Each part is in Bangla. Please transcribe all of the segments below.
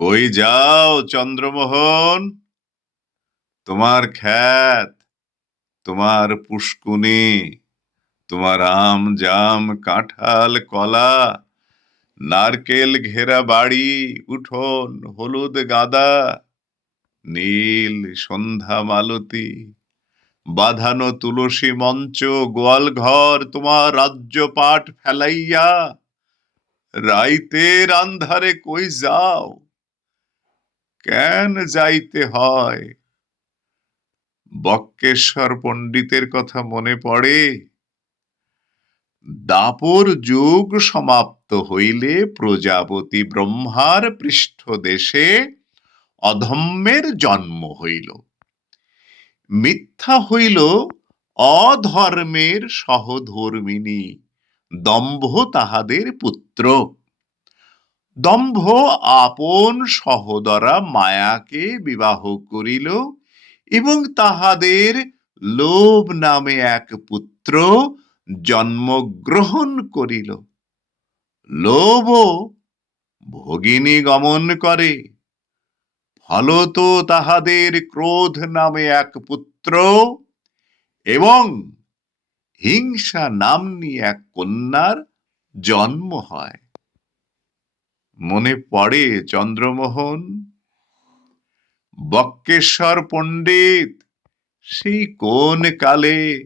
কই যাও চন্দ্রমোহন? তোমার খ্যাত, তোমার পুষ্কুনি তোমার আম জাম কাঁঠাল কলা, নারকেল ঘেরা বাড়ি, উঠোন হলুদ গাদা, নীল সন্ধ্যা মালতী, বাঁধানো তুলসী মঞ্চ, গোয়াল ঘর, তোমার রাজ্য পাঠ ফেলাইয়া, রাইতের আন্ধারে কই যাও? কেন যাইতে হয়? বক্কেশ্বর পণ্ডিতের কথা মনে পড়ে। দাপর যুগ সমাপ্ত হইলে প্রজাপতি ব্রহ্মার পৃষ্ঠদেশে অধম্যের জন্ম হইল। মিথ্যা হইল অধর্মের সহধর্মিনী, দম্ভ তাহাদের পুত্র। দম্ভ আপন সহদরা মায়াকে বিবাহ করিল এবং তাহাদের লোভ নামে এক পুত্র জন্মগ্রহণ করিল। লোভ ভগিনী গমন করে। ফলত তাহাদের ক্রোধ নামে এক পুত্র এবং হিংসা নামনি এক কন্যার জন্ম হয়। মনে পড়ে চন্দ্রমোহন? বক্কেশ্বর পণ্ডিত, সেই কোন কালে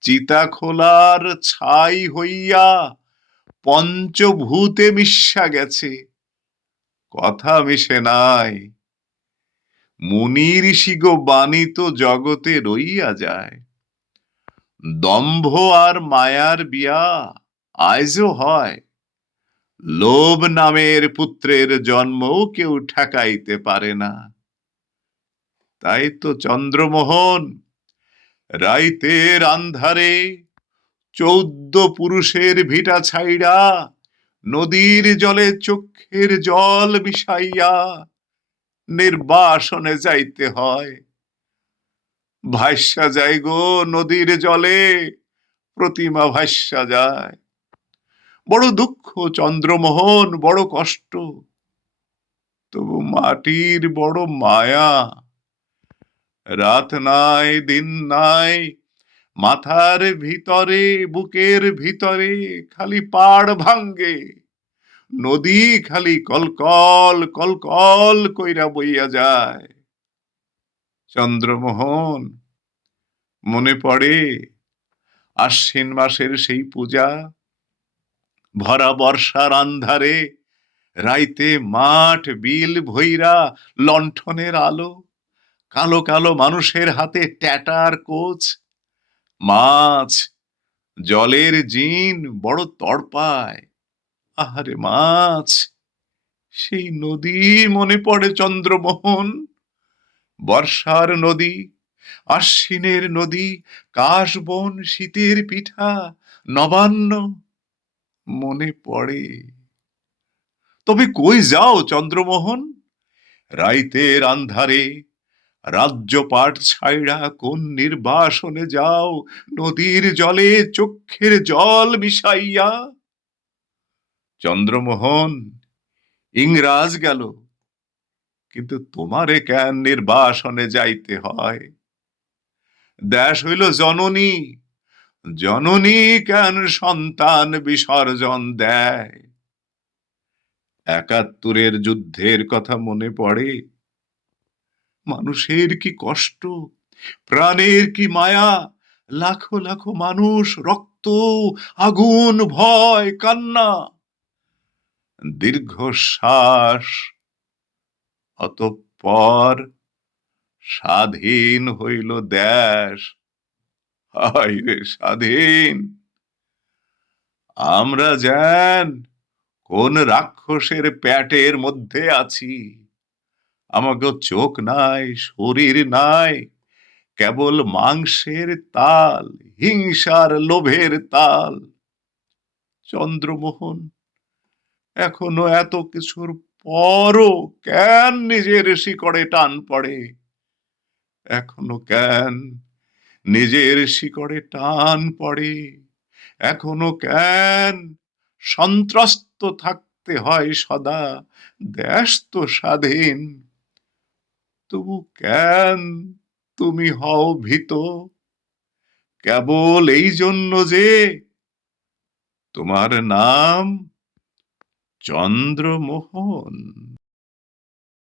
চিতাখোলার ছাই হইয়া পঞ্চভূতে মিশা গেছে? কথা মিশে নাই। মুনি ঋষিগো বাণী তো জগতে রইয়া যায়। দম্ভ আর মায়ার বিয়া আইজও হয়। লোভ নামের পুত্রের জন্মও কেউ ঠেকাইতে পারে না। তাই তো চন্দ্রমোহন, রাইতের আন্ধারে চৌদ্দ পুরুষের ভিটা ছাইড়া নদীর জলে চক্ষের জল মিশাইয়া নির্বাসনে যাইতে হয়। ভাষ্যা যায় গো, নদীর জলে প্রতিমা ভাষ্যা যায়। বড় দুঃখ, চন্দ্রমোহন বড় কষ্ট। তবু মাটির বড় মায়া, রাত নাই, দিন নাই, মাথার ভিতরে, বুকের ভিতরে খালি পাড় ভাঙ্গে, নদী খালি কলকল কলকল কইরা বইয়া যায়। চন্দ্রমোহন, মনে পড়ে আশ্বিন মাসের সেই পূজা ভরা বর্ষার আন্ধারে, রাইতে মাঠ, বিল, ভৈরা, লণ্ঠনের আলো, কালো কালো মানুষের হাতে ট্যাটার কোচ, মাছ, জলের জিন বড় তড়পায়। আহারে মাছ, সেই নদী মনে পড়ে চন্দ্রমোহন। বর্ষার নদী, আশ্বিনের নদী, কাশবন, শীতের পিঠা, নবান্ন মনে পড়ে। তবে কই যাও চন্দ্রমোহন? রাইতের আন্ধারে রাজ্যপাট ছাইড়া কোন নির্বাসনে যাও? নদীর জলে চক্ষের জল মিশাইয়া। চন্দ্রমোহন, ইংরাজ গেল। কিন্তু তোমারে কেন নির্বাসনে যাইতে হয়? দেশ হইল জননী। জননী কেন সন্তান বিসর্জন দেয়? একাত্তরের যুদ্ধের কথা মনে পড়ে। মানুষের কি কষ্ট? প্রাণের কি মায়া? লাখো লাখো মানুষ রক্ত, আগুন, ভয়, কান্না। দীর্ঘশ্বাস, অতঃপর স্বাধীন হইল দেশ। হায় রে স্বাধীন। আমরা যেন কোন রাক্ষসের প্যাটের মধ্যে আছি। আমাকে চোখ নাই, শরীর নাই, কেবল মাংসের তাল, হিংসার লোভের তাল। চন্দ্রমোহন, এখনও এত কিছুর পরও কেন নিজের শিকড়ে টান পড়ে? এখনও কেন নিজের শিকড়ে টান পড়ে। এখনও কেন সন্ত্রস্ত থাকতে হয় সদা দেশ তো স্বাধীন। তবু কেন তুমি হও ভীত? কেবল এই জন্য যে তোমার নাম চন্দ্রমোহন।